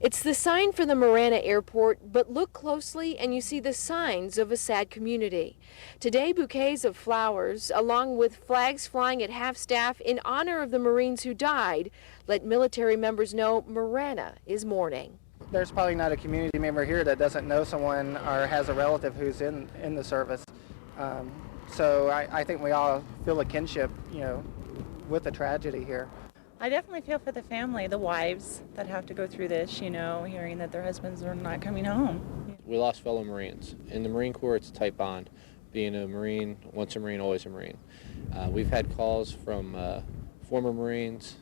It's the sign for the Marana Airport, but look closely and you see the signs of a sad community. Today, bouquets of flowers, along with flags flying at half-staff in honor of the Marines who died, let military members know Marana is mourning. There's probably not a community member here that doesn't know someone or has a relative who's in the service. So I think we all feel a kinship, with the tragedy here. I definitely feel for the family, the wives that have to go through this, hearing that their husbands are not coming home. We lost fellow Marines. In the Marine Corps, it's a tight bond. Being a Marine, once a Marine, always a Marine. We've had calls from former Marines,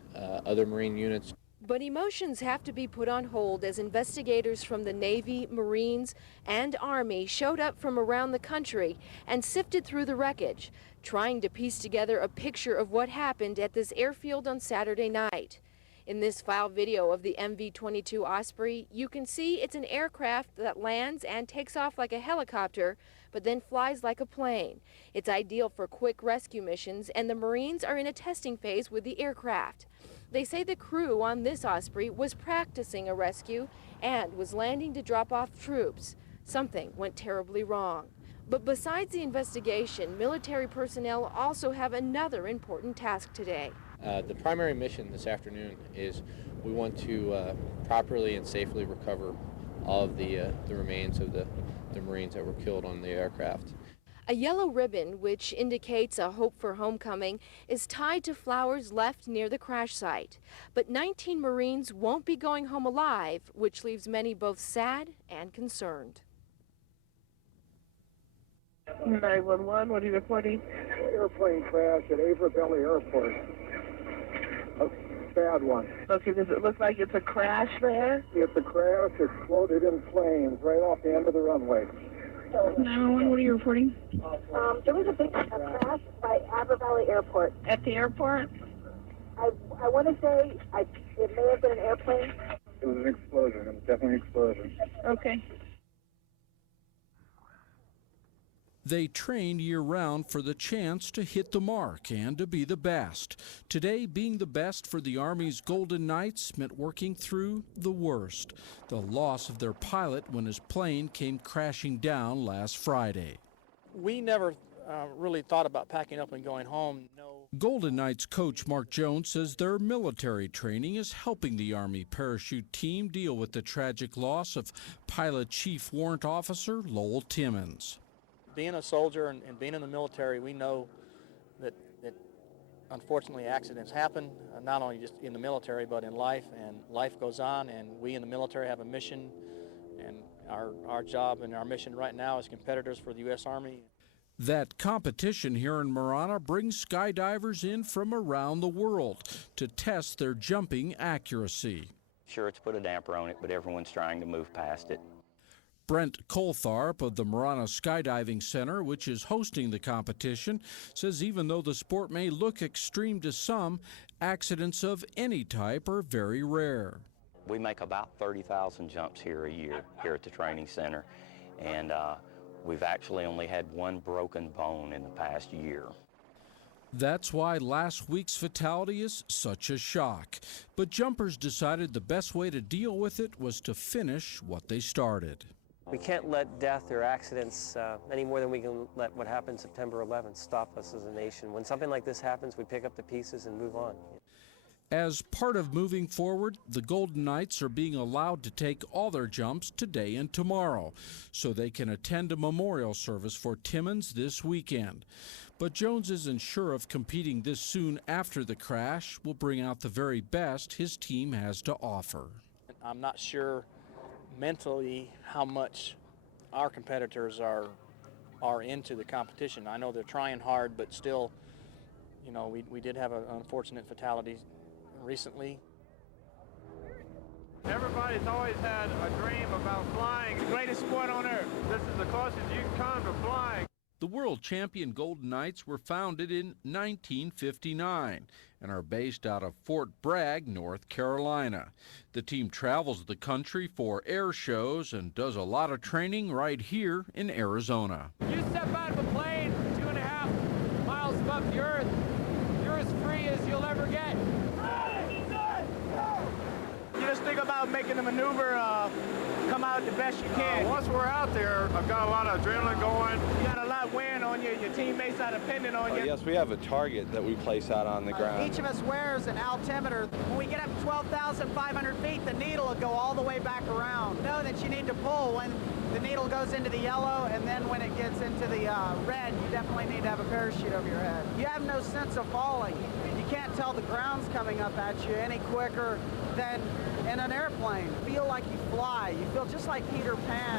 other Marine units. But emotions have to be put on hold as investigators from the Navy, Marines, and Army showed up from around the country and sifted through the wreckage, trying to piece together a picture of what happened at this airfield on Saturday night. In this file video of the MV-22 Osprey, you can see it's an aircraft that lands and takes off like a helicopter, but then flies like a plane. It's ideal for quick rescue missions, and the Marines are in a testing phase with the aircraft. They say the crew on this Osprey was practicing a rescue and was landing to drop off troops. Something went terribly wrong. But besides the investigation, military personnel also have another important task today. The primary mission this afternoon is we want to properly and safely recover all of the remains of the Marines that were killed on the aircraft. A yellow ribbon, which indicates a hope for homecoming, is tied to flowers left near the crash site. But 19 Marines won't be going home alive, which leaves many both sad and concerned. 911, what are you reporting? Airplane crash at Valley Airport. A bad one. Okay, does it look like it's a crash there? It's a crash, exploded in flames right off the end of the runway. 911, what are you reporting? There was a big crash by Valley Airport. At the airport? I want to say it may have been an airplane. It was an explosion. It was definitely an explosion. Okay. They trained year-round for the chance to hit the mark and to be the best. Today, being the best for the Army's Golden Knights meant working through the worst, the loss of their pilot when his plane came crashing down last Friday. We never really thought about packing up and going home. No. Golden Knights coach Mark Jones says their military training is helping the Army parachute team deal with the tragic loss of Pilot Chief Warrant Officer Lowell Timmons. Being a soldier and being in the military, we know that unfortunately accidents happen, not only just in the military but in life, and life goes on, and we in the military have a mission, and our job and our mission right now is competitors for the U.S. Army. That competition here in Marana brings skydivers in from around the world to test their jumping accuracy. Sure, it's put a damper on it, but everyone's trying to move past it. Brent Coltharp of the Marana Skydiving Center, which is hosting the competition, says even though the sport may look extreme to some, accidents of any type are very rare. We make about 30,000 jumps here a year here at the training center, and we've actually only had one broken bone in the past year. That's why last week's fatality is such a shock. But jumpers decided the best way to deal with it was to finish what they started. We can't let death or accidents any more than we can let what happened September 11th stop us as a nation. When something like this happens, we pick up the pieces and move on. As part of moving forward, the Golden Knights are being allowed to take all their jumps today and tomorrow, so they can attend a memorial service for Timmons this weekend. But Jones isn't sure if competing this soon after the crash will bring out the very best his team has to offer. I'm not sure mentally how much our competitors are into the competition. I know they're trying hard, but still, we did have an unfortunate fatality recently. Everybody's always had a dream about flying. The greatest sport on earth. This is the closest you can come to flying. The world champion Golden Knights were founded in 1959 and are based out of Fort Bragg, North Carolina. The team travels the country for air shows and does a lot of training right here in Arizona. You step out of a plane 2.5 miles above the earth, you're as free as you'll ever get. You just think about making making the maneuver come out the best you can. Once we're out there, I've got a lot of adrenaline going. You got a lot weighing on you. Your teammates are depending on you. Yes, we have a target that we place out on the ground. Each of us wears an altimeter. When we get up to 12,500 feet, the needle will go all the way back around. Know that you need to pull when the needle goes into the yellow, and then when it gets into the red, you definitely need to have a parachute over your head. You have no sense of falling. You can't tell the ground's coming up at you any quicker than in an airplane. You feel like you fly. You feel just like Peter Pan